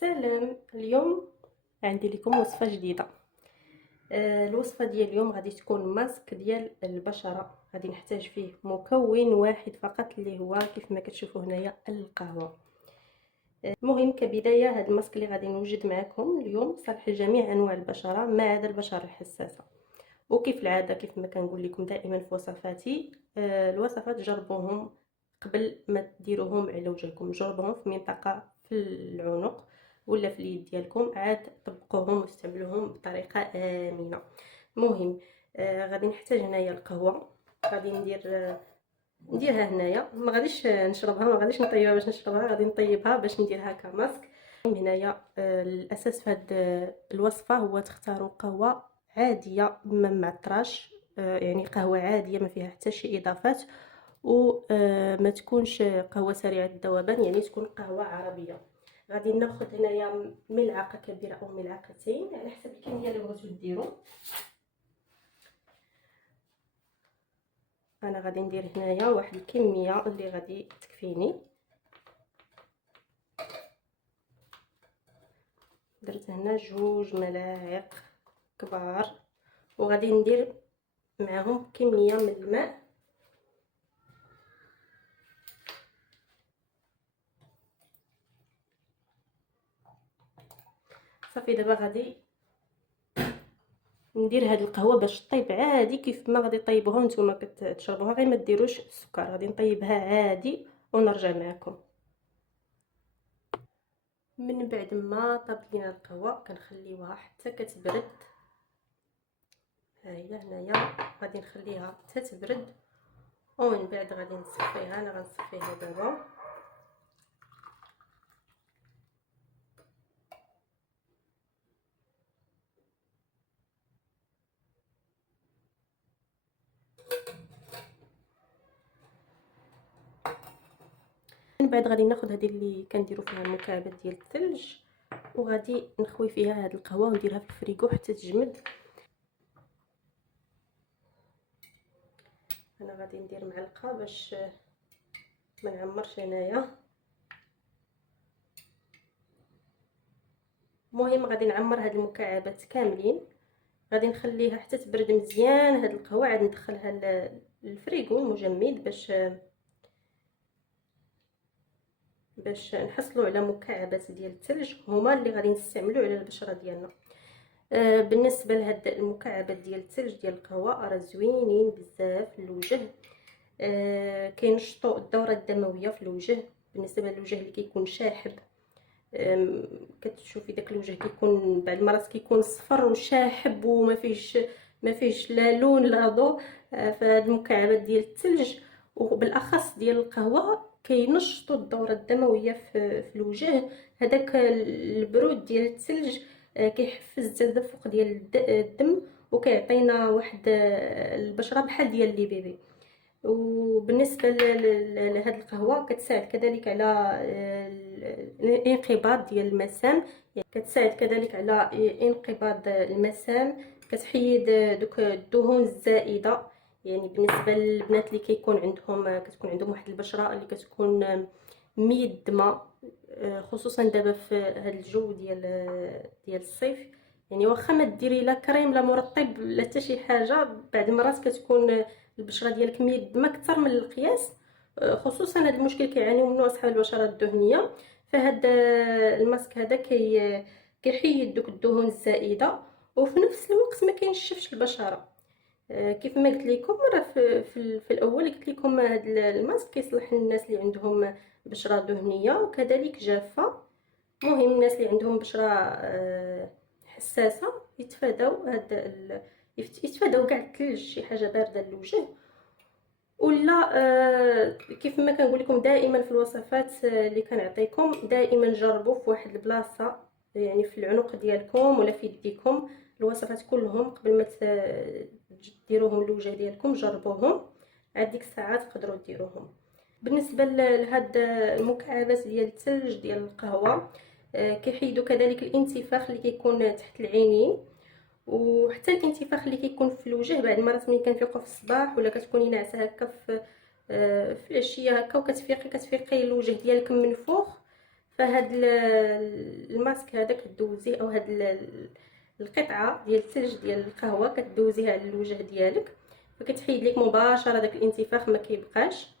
سلام. اليوم عندي لكم وصفه جديده. الوصفه ديال اليوم غادي تكون ماسك ديال البشره. غادي نحتاج فيه مكون واحد فقط اللي هو كيف ما كتشوفوا هنايا القهوه. المهم كبدايه هذا الماسك اللي غادي نوجد معكم اليوم صالح لجميع انواع البشره ما عدا البشره الحساسه. وكيف العاده كيف ما كنقول لكم دائما في وصفاتي، الوصفات جربوهم قبل ما تديروهم على وجهكم. جربوهم في منطقه في العنق ولا في اليد ديالكم، عاد طبقوهم واستعملوهم بطريقه امنه. المهم غادي نحتاج هنايا القهوه. غادي نديرها هنايا، ما غاديش نشربها، ما غاديش نطيبها باش نشربها، غادي نطيبها باش نديرها كماسك. هنايا الاساس في هذه الوصفه هو تختاروا قهوه عاديه ما معطراش، يعني قهوه عاديه ما فيها حتى شي اضافات، وما تكونش قهوه سريعه الذوبان، يعني تكون قهوه عربيه. غادي ناخذ هنايا ملعقه كبيره او ملعقتين على حسب الكميه اللي بغيتو ديروا. انا غادي ندير هنايا واحد الكميه اللي غادي تكفيني. درت هنا 2 ملاعق كبار، وغادي ندير معهم كميه من الماء. صافي دابا غادي ندير هاد القهوه باش طيب عادي كيف ما غادي طيبوها نتوما كتشربوها، غير ما ديروش السكر. غادي نطيبها عادي ونرجع معكم. من بعد ما طابت لينا القهوه كنخليوها حتى كتبرد. ها هي هنايا غادي نخليها حتى تبرد، ومن بعد غادي نصفيها. انا غنصفيها دابا. من بعد غادي ناخذ هذه اللي كنديروا فيها المكعبات ديال الثلج، وغادي نخوي فيها هذه القهوه ونديرها في الفريغو حتى تجمد. انا غادي ندير معلقه باش ما نعمرش هنايا. المهم غادي نعمر هاد المكعبات كاملين. غادي نخليها حتى تبرد مزيان هاد القهوه، عاد ندخلها للفريغو المجمد باش نحصلوا على مكعبات ديال الثلج هما اللي غادي نستعملوا على البشره ديالنا. بالنسبه لهاد المكعبات ديال الثلج ديال القهوه راه زوينين بزاف للوجه. كينشطوا الدوره الدمويه في الوجه. بالنسبه للوجه اللي كيكون شاحب، كتشوفي داك الوجه كيكون بعض المرات كيكون صفر وشاحب وما فيهش لا لون لا ضوء. فهاد المكعبات ديال الثلج وبالاخص ديال القهوه كينشطوا الدوره الدمويه في الوجه. هذاك البرود ديال الثلج كيحفز التدفق ديال الدم، وكيعطينا واحد البشره بحال ديال لي بيبي. وبالنسبه لهاد القهوه كتساعد كذلك على الانقباض ديال المسام، يعني كتساعد كذلك على انقباض المسام، كتحيد دوك الدهون الزائده. يعني بالنسبه للبنات اللي كتكون عندهم واحد البشره اللي كتكون ميدمه، خصوصا دابا في هذا الجو ديال الصيف. يعني واخا ما ديري لا كريم لا مرطب لا حتى شي حاجه، بعض المرات كتكون البشره ديالك ميدمه اكثر من القياس. خصوصا هذا المشكل كيعانيو منه اصحاب البشره الدهنيه. فهاد الماسك هذا كيحيد دوك الدهون الزائده، وفي نفس الوقت ما كينشفش البشره. كيف ما قلت لكم مره في الاول قلت لكم هذا الماسك كيصلح للناس اللي عندهم بشره دهنيه وكذلك جافه. المهم الناس اللي عندهم بشره حساسه يتفاداو كاع الثلج، شي حاجه بارده للوجه. ولا كيف ما كنقول لكم دائما في الوصفات اللي كنعطيكم، دائما جربوا في واحد البلاصه، يعني في العنق ديالكم ولا في يديكم. الوصفات كلهم قبل ما ديروهم للوجه ديالكم جربوهم، عاد ديك الساعه تقدروا ديروهم. بالنسبه لهاد المكعبات ديال الثلج ديال القهوه، كيحيدوا كذلك الانتفاخ اللي كيكون تحت العينين، وحتى الانتفاخ اللي كيكون في الوجه. بعض المرات ملي كنفيقوا في الصباح ولا كتكوني ناعسه هكا في العشيه هكا وكتفيقي الوجه ديالك من فوق، فهاد الماسك هذا كدوزيه، او هاد القطعه ديال الثلج ديال القهوه كدوزيها على الوجه ديالك، فكتحيد لك مباشره داك الانتفاخ، ما كيبقاش.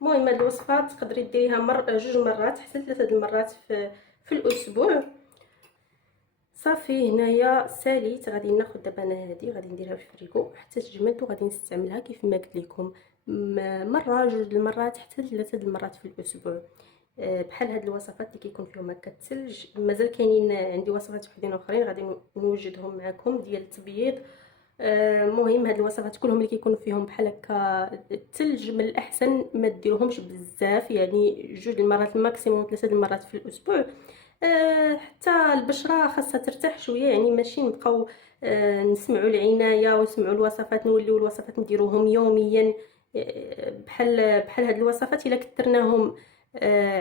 المهم هاد الوصفه تقدري ديريها جوج مرات حتى 3 المرات في الاسبوع. صافي هنايا ساليت. غادي ناخذ دابا انا هذه غادي نديرها في الفريكو حتى تجمد، وغادي نستعملها كيف ما قلت لكم مره جوج المرات حتى 3 المرات في الاسبوع. بحال هاد الوصفات اللي كيكون فيهم هكا الثلج. مازال كاينين عندي وصفات وحدين اخرين غادي نوجدهم معكم ديال التبييض. المهم هاد الوصفات كلهم اللي كيكونوا فيهم بحال هكا الثلج من الاحسن ما ديروهمش بزاف، يعني جوج المرات الماكسيموم 3 المرات في الاسبوع. حتى البشره خاصها ترتاح شويه، يعني ماشي نبقاو نسمعوا العنايه ونسمعوا الوصفات، نوليو الوصفات نديروهم يوميا. بحال هاد الوصفات الا كثرناهم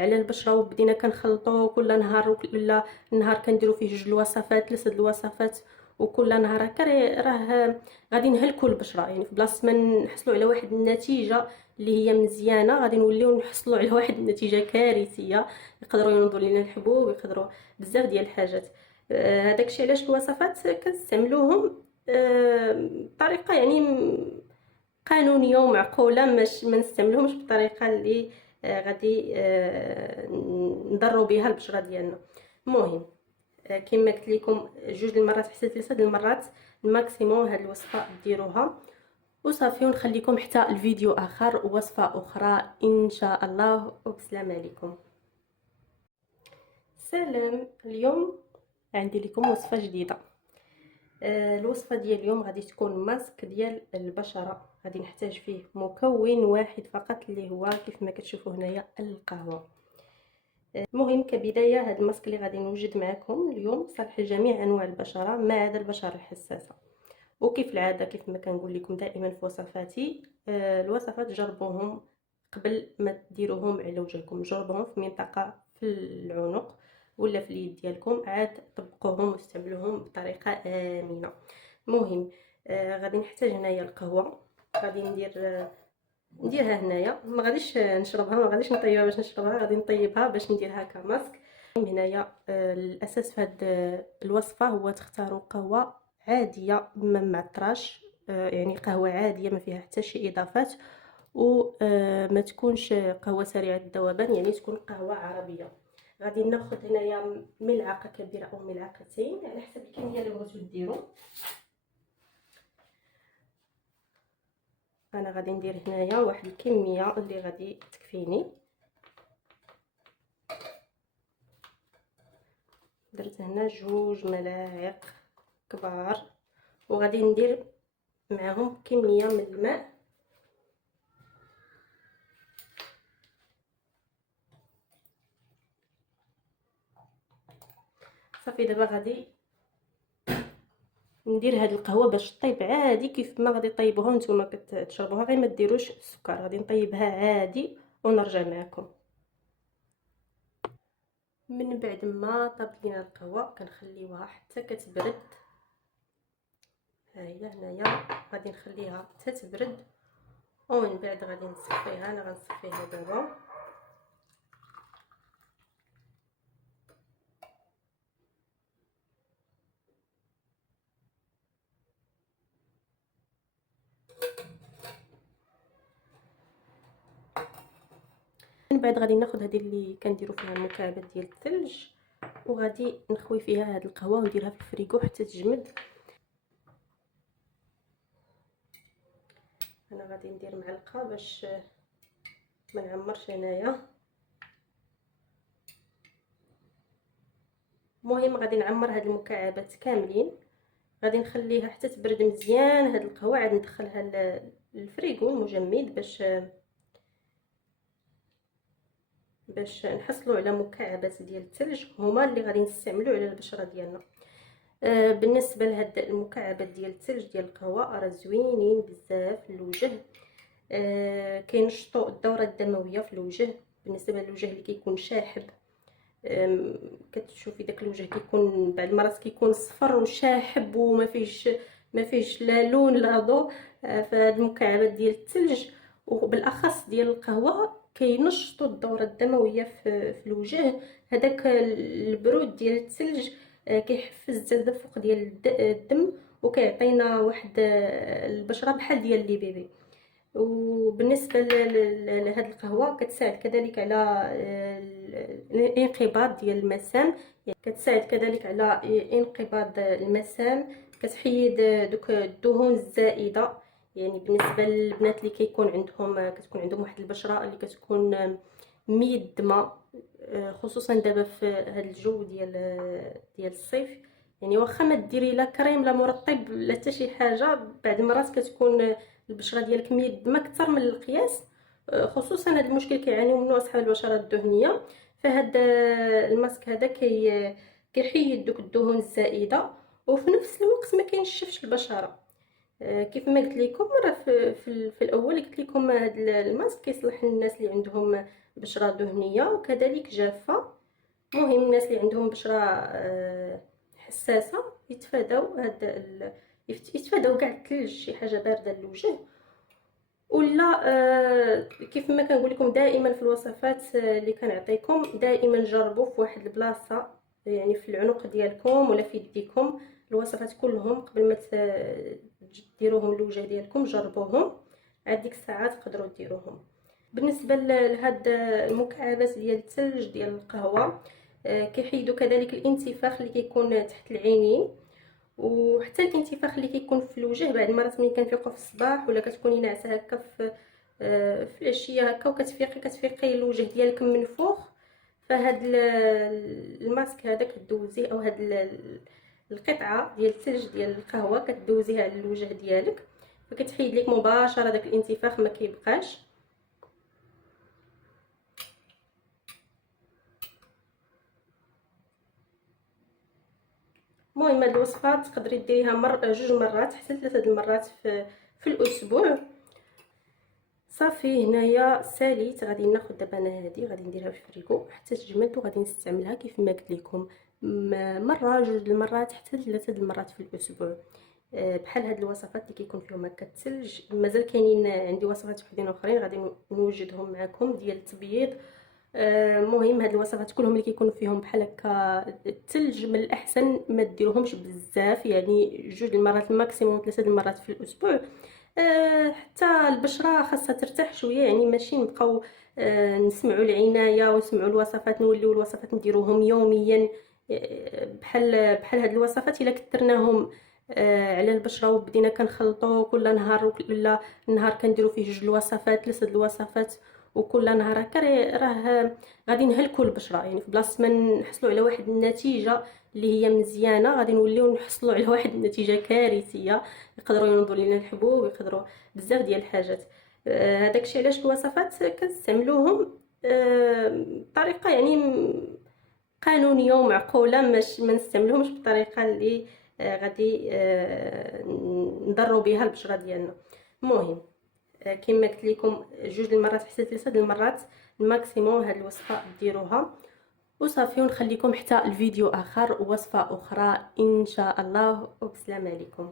على البشره وبدينا كنخلطوا كل نهار، ولا نهار كنديروا فيه جوج الوصفات 3 الوصفات، وكل نهار هكا راه غادي نهلكوا البشره. يعني في بلاصه ما نحصلوا على واحد النتيجه اللي هي مزيانه، غادي نوليو نحصلوا على واحد النتيجه كارثيه. يقدروا ينوضوا لنا الحبوب، يقدروا بزاف ديال الحاجات. هذاك علاش الوصفات كنستعملوهم بطريقه يعني قانونيه ومعقوله، ما نستعملهمش بطريقه اللي غادي نضروا بها البشره ديالنا. المهم كما قلت لكم جوج المرات حتى 3 المرات الماكسيموم هاد الوصفه ديروها وصافي. ونخليكم حتى الفيديو اخر وصفه اخرى ان شاء الله، وبسلام عليكم. سلام. اليوم عندي لكم وصفه جديده. الوصفه ديال اليوم غادي تكون ماسك ديال البشره. غادي نحتاج فيه مكون واحد فقط اللي هو كيف ما كتشوفوا هنايا القهوه. المهم كبدايه هذا الماسك اللي غادي نوجد معكم اليوم صالح لجميع انواع البشره ما عدا البشره الحساسه. وكيف العاده كيف ما كنقول لكم دائما في وصفاتي، الوصفات جربوهم قبل ما ديروهم على وجهكم. جربوهم في منطقه في العنق ولا في اليد ديالكم، عاد طبقوهم واستعملوهم بطريقه امنه. المهم غادي نحتاج هنايا القهوه. غادي نديرها هنايا، ما غاديش نشربها، ما غاديش نطيبها باش نشربها، غادي نطيبها باش نديرها كماسك. هنايا الاساس في هذه الوصفه هو تختاروا قهوه عاديه ما معطراش، يعني قهوه عاديه ما فيها حتى شي اضافات، وما تكونش قهوه سريعه الذوبان، يعني تكون قهوه عربيه. غادي ناخذ هنايا ملعقه كبيره او ملعقتين على حسب الكميه اللي بغيتو ديروا. انا غادي ندير هنايا واحد الكميه اللي غادي تكفيني. درت هنا جوج ملاعق كبار، وغادي ندير معهم كميه من الماء. صافي دابا غادي ندير هاد القهوه باش طيب عادي كيف ما غادي طيبوها نتوما كتشربوها، غير ما ديروش السكر. غادي نطيبها عادي ونرجع معكم. من بعد ما طابت لينا القهوه كنخليوها حتى كتبرد. ها هي هنايا غادي نخليها حتى تبرد، ومن بعد غادي نصفيها. انا غنصفيها دابا. من بعد غادي ناخذ هذه اللي كنديروا فيها المكعبات ديال الثلج، وغادي نخوي فيها هذه القهوه ونديرها في الفريغو حتى تجمد. انا غادي ندير معلقه باش ما نعمرش هنايا. المهم غادي نعمر هاد المكعبات كاملين. غادي نخليها حتى تبرد مزيان هاد القهوه، عاد ندخلها للفريغو المجمد باش نحصلوا على مكعبات ديال الثلج هما اللي غادي نستعملوا على البشره ديالنا. بالنسبه لهاد المكعبات ديال الثلج ديال القهوه راه زوينين بزاف للوجه. كينشطوا الدوره الدمويه في الوجه. بالنسبه للوجه اللي كيكون شاحب، كتشوفي داك الوجه كيكون بعض المرات كيكون صفر وشاحب وما فيهش ما فيهش لا لون لا ضوء. فهاد المكعبات ديال الثلج وبالاخص ديال القهوه كينشطوا الدوره الدمويه في الوجه. هذاك البرود ديال الثلج كيحفز التدفق ديال الدم، وكيعطينا واحد البشره بحال ديال لي بيبي. وبالنسبه لهاد القهوه كتساعد كذلك على الانقباض ديال المسام، يعني كتساعد كذلك على انقباض المسام، كتحيد دوك الدهون الزائده. يعني بالنسبه للبنات اللي كتكون عندهم واحد البشره اللي كتكون ميدمه، خصوصا دابا في هذا الجو ديال الصيف، يعني واخا ما ديري لا كريم لا مرطب لا حتى شي حاجه، بعد المرات كتكون البشره ديالك ميدمه اكثر من القياس. خصوصا هذا المشكل كيعانيو منه اصحاب البشره الدهنيه. فهاد الماسك هذا كيحيد دوك الدهون الزائده، وفي نفس الوقت ما كينشفش البشره. كيف ما قلت لكم مره في الاول، قلت لكم هذا الماسك كيصلح للناس اللي عندهم بشره دهنيه وكذلك جافه. مهم الناس اللي عندهم بشره حساسه يتفاداو كاع الثلج، شي حاجه بارده للوجه. ولا كيف ما كنقول لكم دائما في الوصفات اللي كنعطيكم، دائما جربوا في واحد البلاصه، يعني في العنق ديالكم ولا في يديكم، الوصفات كلهم قبل ما ديروهم للوجه ديالكم جربوهم، عاد ديك الساعه تقدروا ديروهم. بالنسبه لهاد المكعبات ديال الثلج ديال القهوه كيحيدوا كذلك الانتفاخ اللي كيكون تحت العينين، وحتى الانتفاخ اللي كيكون في الوجه بعد المرات ملي كنفيقوا في الصباح ولا كتكوني ناعسه هكا في العشيه هكا كتفيقي الوجه ديالك منفوخ. فهاد الماسك هذا كدوزيه، او هاد القطعه ديال الثلج ديال القهوه كدوزيها على الوجه ديالك، فكتحيد لك مباشره داك الانتفاخ ما كيبقاش. المهم هاد الوصفه تقدري ديريها جوج مرات حتى 3 المرات في الاسبوع. صافي هنايا ساليت. غادي ناخذ دابا انا هذه غادي نديرها في الفريكو حتى تجمد، وغادي نستعملها كيف ما قلت لكم مره جوج المرات حتى 3 المرات في الاسبوع. بحال هاد الوصفات اللي كيكون فيهم هكا الثلج. مازال كاينين عندي وصفات وحدين اخرين غادي نوجدهم معكم ديال التبييض. مهم هاد الوصفات كلهم اللي كيكونوا فيهم بحال هكا الثلج من الاحسن ما ديروهمش بزاف، يعني جوج المرات الماكسيموم 3 المرات في الاسبوع. حتى البشره خاصها ترتاح شويه، يعني ماشي نبقاو نسمعوا العنايه ونسمعوا الوصفات، نوليو الوصفات نديروهم يوميا. بحال هاد الوصفات الا كثرناهم على البشره وبدينا كنخلطوا كل نهار ولا نهار كنديروا فيه جوج الوصفات 3 الوصفات وكل نهار هكا، راه غادي نهلكوا البشره. يعني في بلاصه ما نحصلوا على واحد النتيجه اللي هي مزيانه غادي نوليو نحصلوا على واحد النتيجه كارثيه، يقدروا ينوضوا لينا الحبوب، يقدروا بزاف ديال الحاجات. هذاك الشيء علاش الوصفات كنستعملوهم بطريقه يعني قانونيه ومعقوله، ما نستعملوهمش بطريقه اللي غادي نضروا بها البشره ديالنا. المهم كما قلت لكم جوج المرات حتى 3 المرات الماكسيموم هاد الوصفه ديروها وصافي. ونخليكم حتى الفيديو اخر وصفه اخرى ان شاء الله، وبسلام عليكم.